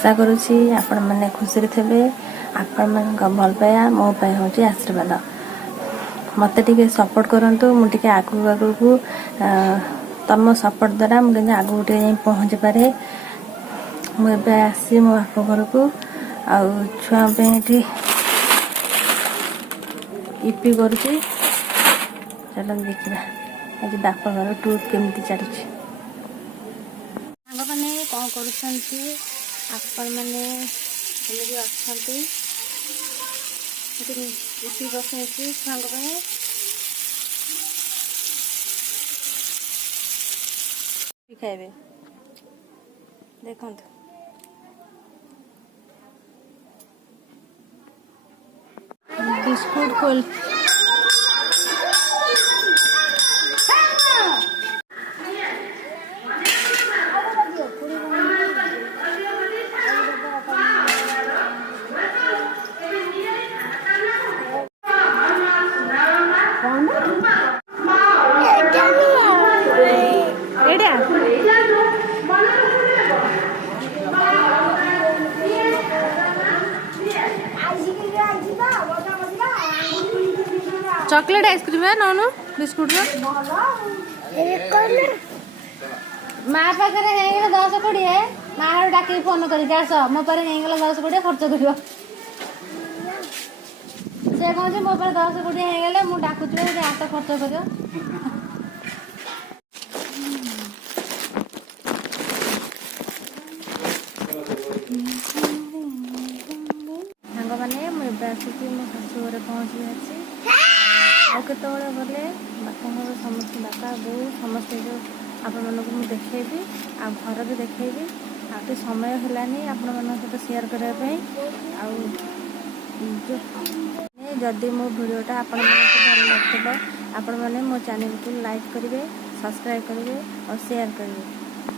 आशा करुँची आपण मैंने खुशी थे। आपण मान भल पाया मो हूँ आशीर्वाद। मत टे सपोर्ट करूँ मुझे आगू आगू तुम सपोर्ट द्वारा मुझे आगू पहुँची पारे। मुझे आसी मो बाप घर को छुआ इपी करुँची। चलो देखा आज बाप घर टूर केमती चलुँ। सांग मैंने कौन करुँच आपण मैंने अच्छा इपी बसई छुआं खाइबे देखु बिस्कुट खोल चॉकलेट आइसक्रीम है नौनु बिस्कुट माँ पाखे है 10-20 माँ डाक फोन कर मो पारे 10-20 खर्च कर कहूँ मो पारे 10-20 होगले मुझे डाकुची आस खर्च कर सांग मैंने मुझे आसिक मो शाशु घर पहुँची जाती आते गले बापा समस्त बापा बो समस्ते जो आपण मानक मुझे देखेबी आ घर भी देखेबी आगे समय होलानी आपण मान सहित शेयर करने जदि मो वीडियोटा आपण मानक भल लगे आपण मैंने मो चैनल को लाइक करेंगे सब्सक्राइब करेंगे और शेयर करेंगे।